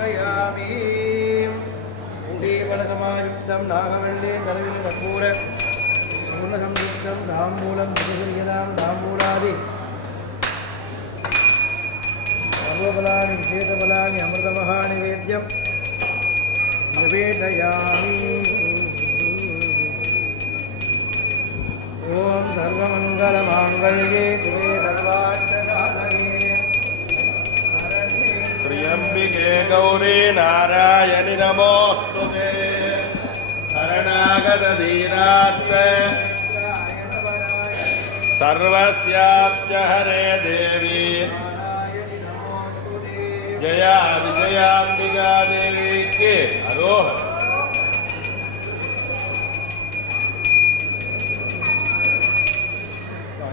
சமர்ப்பயாமி உடேவலகமாயுக்தம் நாகவள்ளே தரவில் கற்பூர. பூர்ணசம்யுக்தம் தாம்பூலம் திருசரியதாம் தாம்பூலாதி. சர்வபலானி விசேஷபலானி அமிர்தமகா நிவேத்தியம் நிவேதயாமி. ஓம் சர்வமங்கலமாங்கல்யே சிவே சர்வாணி. गौरी नारायणि नमोऽस्तु ते शरणागतधीरात् सर्वस्याप्य हरे देवी। जया विजयाम्बिका देवी के अरोह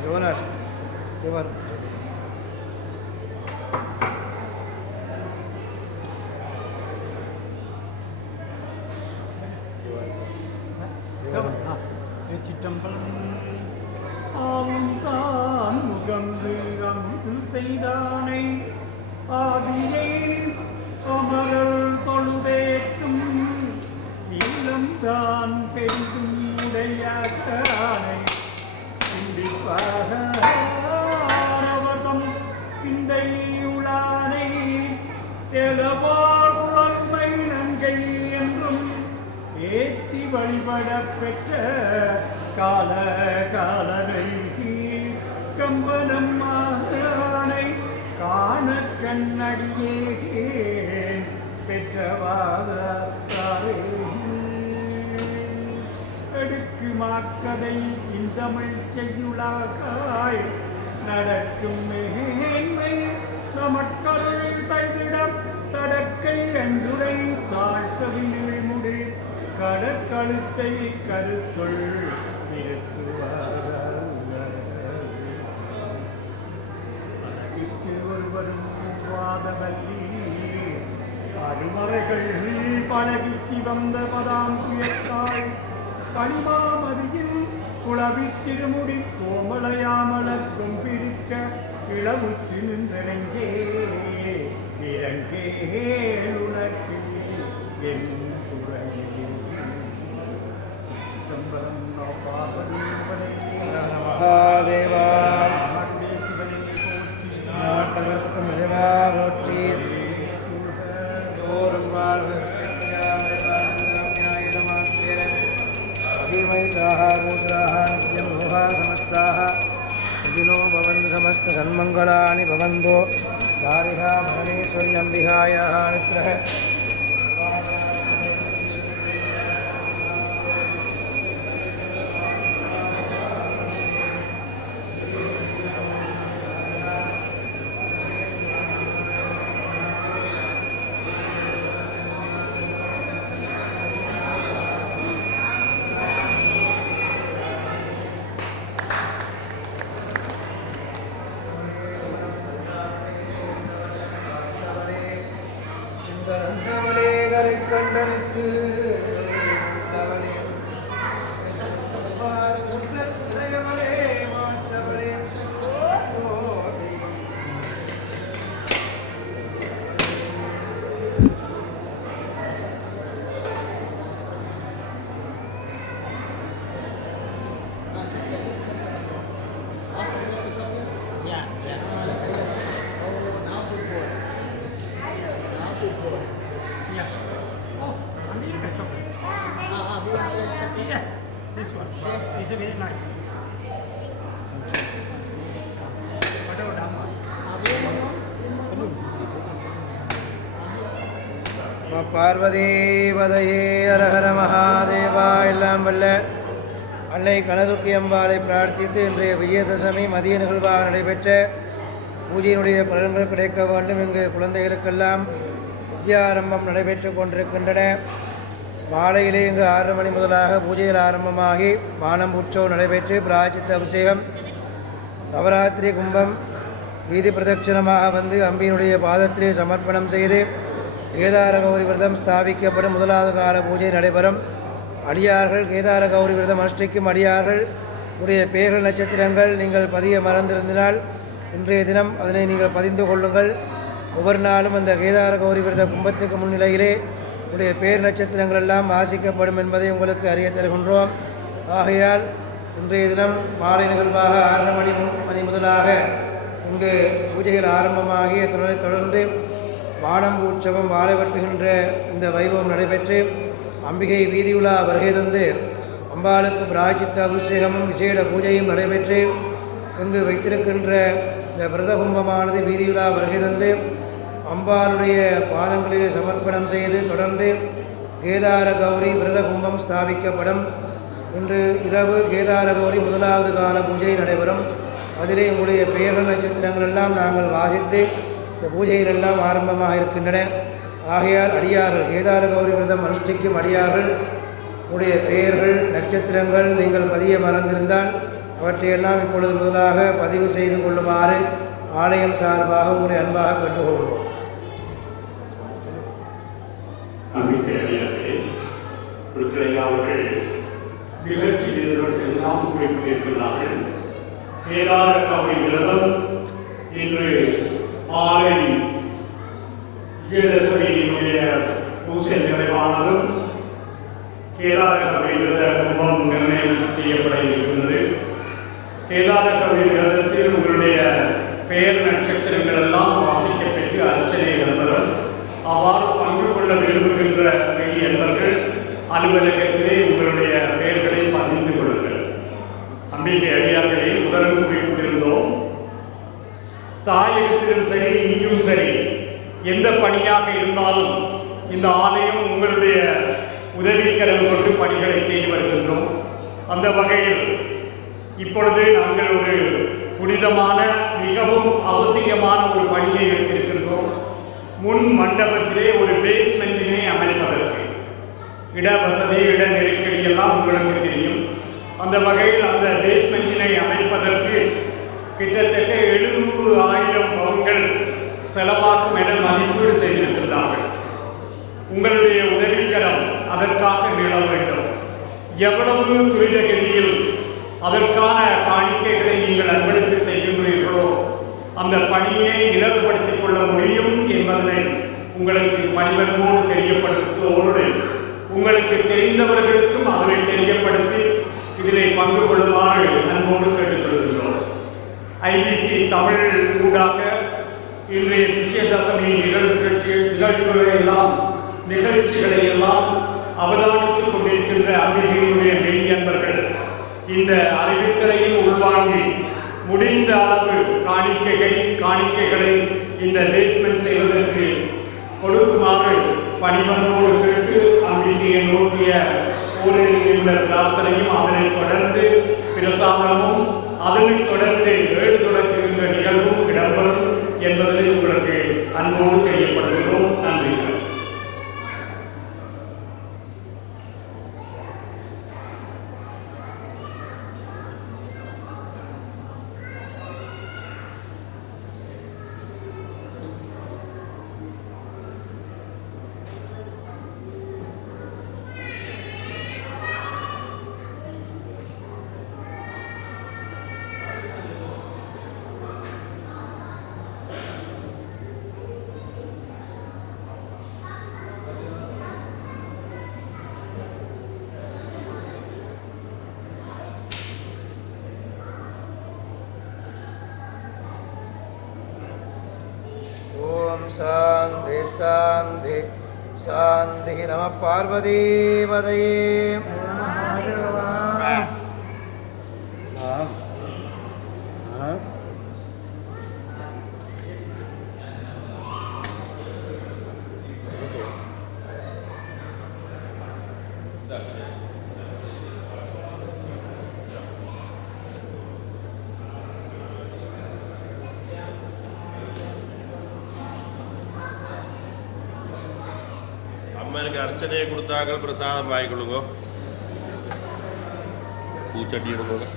Jonas, செய்தானை ஆதியை அமரர் தொழுதேற்றும் சீலம்தான் பெரிதும் உடையாட்டானை சிந்திப்பாக ஆரவகம் சிந்தையுளானை எலவார் வன்மை நங்கை என்றும் ஏத்தி வழிபட பெற்ற கால காலனை கம்பனம்மா கண்ணடியே பெற்றவாத எடுக்கு மாக்கதை இந்தமிழ் செய்யுளாகாய் நடக்கும் மேன்மை நமக்கள் செய்திடம் தடக்கை அன்றுரை தாழ் முடி கடற்கழுத்தை கருத்துள். அருமறைகள் பழகி சிவந்த பதாம் புயத்தாய் களிமாமதியில் குளவி திருமுடி கோமலையாமலர் கொம்பிருக்க இளவுற்று நின்றனங்கே இறங்கே உனக்கு என் துறையில் சிதம்பரம் பாபனே नारायणाय मित्रः Yeah. Oh, I need a chocolate. Yeah, this one. It's very nice. Whatever that one. நம பார்வதீபதையே அரஹர மகாதேவா எல்லாம் வல்ல அன்னை கனதுக்கி அம்பாளை பிரார்த்தித்து இன்றைய விஜயதசமி மதிய நிகழ்வாக நடைபெற்ற பூஜையினுடைய பலன்கள் கிடைக்க வேண்டும் இங்கு குழந்தைகளுக்கெல்லாம் வித்யாரம்பம் நடைபெற்று கொண்டிருக்கின்றன. மாலையிலே இங்கு ஆறு மணி முதலாக பூஜைகள் ஆரம்பமாகி வானம் உற்சவம் நடைபெற்று பிராச்சித்த அபிஷேகம் நவராத்திரி கும்பம் வீதி பிரதட்சிணமாக வந்து அம்பியினுடைய பாதத்திலே சமர்ப்பணம் செய்து கேதார கௌரி விரதம் ஸ்தாபிக்கப்படும். முதலாவது கால பூஜை நடைபெறும். அடியார்கள் கேதார கௌரி விரதம் அனுஷ்டிக்கும் அடியார்கள் உடைய பேர்கள் நட்சத்திரங்கள் நீங்கள் பதிய மறந்திருந்தினால் இன்றைய தினம் அதனை நீங்கள் பதிந்து கொள்ளுங்கள். ஒவ்வொரு நாளும் அந்த கேதார கௌரி விரத கும்பத்துக்கு முன்னிலையிலே உடைய பேர் நட்சத்திரங்கள் எல்லாம் வாசிக்கப்படும் என்பதை உங்களுக்கு அறிய தருகின்றோம். ஆகையால் இன்றைய தினம் மாலை நிகழ்வாக ஆறரை மணி மு- மணி முதலாக இங்கு பூஜைகள் ஆரம்பமாகி அதனுடன் தொடர்ந்து வானம்பு உற்சவம் வாழை வெட்டுகின்ற இந்த வைபவம் நடைபெற்று அம்பிகை வீதியுலா வருகை தந்து அம்பாளுக்கு பிராய்ச்சித்த அபிஷேகமும் விசேட பூஜையும் நடைபெற்று இங்கு வைத்திருக்கின்ற இந்த விரத கும்பமானது வீதியுலா வருகை தந்து அம்பாளுடைய பாதங்களிலே சமர்ப்பணம் செய்து தொடர்ந்து கேதார கௌரி விரத கும்பம் ஸ்தாபிக்கப்படும். இன்று இரவு கேதார கௌரி முதலாவது கால பூஜை நடைபெறும். அதிலே உங்களுடைய பெயர்கள் நட்சத்திரங்கள் எல்லாம் நாங்கள் வாசித்து இந்த பூஜைகள் எல்லாம் ஆரம்பமாக இருக்கின்றன. ஆகையால் அடியார்கள் கேதார கௌரி விரதம் அனுஷ்டிக்கும் அடியார்கள் உங்களுடைய பெயர்கள் நட்சத்திரங்கள் நீங்கள் பதிய மறந்திருந்தால் அவற்றையெல்லாம் இப்பொழுது முதலாக பதிவு செய்து கொள்ளுமாறு ஆலயம் சார்பாக உங்களுடைய அன்பாக கேட்டுக்கொள்கிறோம். நம்பிக்கையடையாதே திருக்கரையா அவர்கள் நிகழ்ச்சி வீரர்கள் எல்லாம் குறிப்பிட்டிருக்கிறார்கள் கேதார கவை விரதம் இன்று மாலை விஜயதசமியினுடைய பூசை நிறைவானதும் கேதார கவை விரத கும்பம் நிர்ணயம் செய்யப்பட இருக்கின்றது. கேதார கவி விரதத்தில் உங்களுடைய பெயர் நட்சத்திரங்கள் எல்லாம் வாசிக்கப்பட்டு அர்ச்சனை நண்பர்கள் அவ்வாறு பங்கு கொள்ள விரும்புகின்ற மெய் என்பர்கள் அலுவலகத்திலே உங்களுடைய பெயர்களை பதிந்து கொள்ளுங்கள். அம்பிகை அடியார்களை முதலும் குறிப்பிட்டிருந்தோம். தாயகத்திலும் சரி இங்கும் சரி எந்த பணியாக இருந்தாலும் இந்த ஆலயம் உங்களுடைய உதவிக்கரம் கொண்டு பணிகளை செய்து வருகின்றோம். அந்த வகையில் இப்பொழுது நாங்கள் ஒரு புனிதமான மிகவும் அவசியமான ஒரு பணியை எடுத்திருக்கின்றோம். முன் மண்டபத்திலே ஒரு பேஸ்மெண்டினை அமைப்பதற்கு இட வசதி இட நெருக்கடி எல்லாம் உங்களுக்கு தெரியும். அந்த வகையில் அந்த பேஸ்மெண்டினை அமைப்பதற்கு கிட்டத்தட்ட எழுநூறு ஆயிரம் பவுன்கள் செலவாகும் என மதிப்பீடு செய்திருக்கின்றார்கள். உங்களுடைய உதவிக்கரம் அதற்காக நில வேண்டும். எவ்வளவு துரித கதியில் அதற்கான காணிக்கைகளை நீங்கள் அர்ப்பணித்து செய்கின்றீர்களோ அந்த பணியினை இலகுபடுத்திக் கொள்ள முடியும் என்பதனை உங்களுக்கு பணிவன்போடு தெரியப்படுத்துவதோடு உங்களுக்கு தெரிந்தவர்களுக்கும் அதனை தெரியப்படுத்தி இதிலே பங்கு கொள்ளுமாறு அன்போடு கேட்டுக்கொள்கின்றோம். ஐபிசி தமிழ் ஊடாக இன்றைய விஜயதசமி நிகழ்ச்சி நிகழ்வுகளை எல்லாம் நிகழ்ச்சிகளை எல்லாம் அவதானித்துக் கொண்டிருக்கின்ற அம்பிகையினுடைய மெய் அன்பர்கள் இந்த அறிவித்தலையும் உள்வாங்கி முடிந்த அளவு காணிக்கைகள் காணிக்கைகளை இந்த பேஸ்மெண்ட் செய்வதற்கு கொடுக்குமாறு பணிவன்போடு கேட்டு அம்பிகையை நோக்கிய உள்ள பிரார்த்தனையும் அதனைத் தொடர்ந்து பிரசாதமும் அதனைத் தொடர்ந்து ஏழு தொடக்குகின்ற நிகழ்வும் இடம்பெறும் என்பதை உங்களுக்கு அன்போடு தெரியப்படுத்துகிறோம் நன்றிகள் ஓம் சாந்தி சாந்தி சாந்தி நம பார்வதீபதையே அம்மனுக்கு அர்ச்சனையை கொடுத்தாக்கள் பிரசாதம் வாங்கிக்கொள்ளுங்க பூச்சட்டி எடுங்க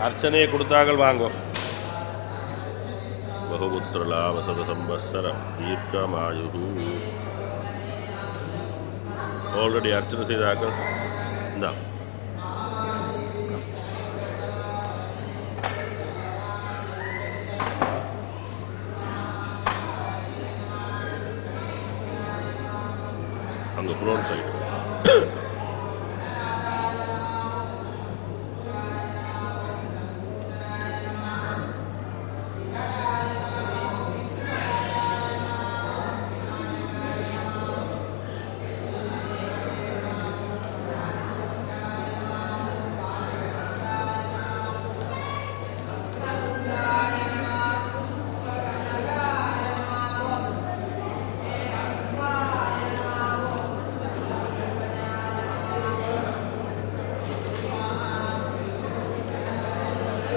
அர்ச்சனையை கொடுத்தாக்கள் வாங்கோ சம்பஸ்தர தீர்க்கமாயு ஆல்ரெடி அர்ச்சனை செய்தாக்கள் இந்தா அங்கே ஃப்ளோன் சைடு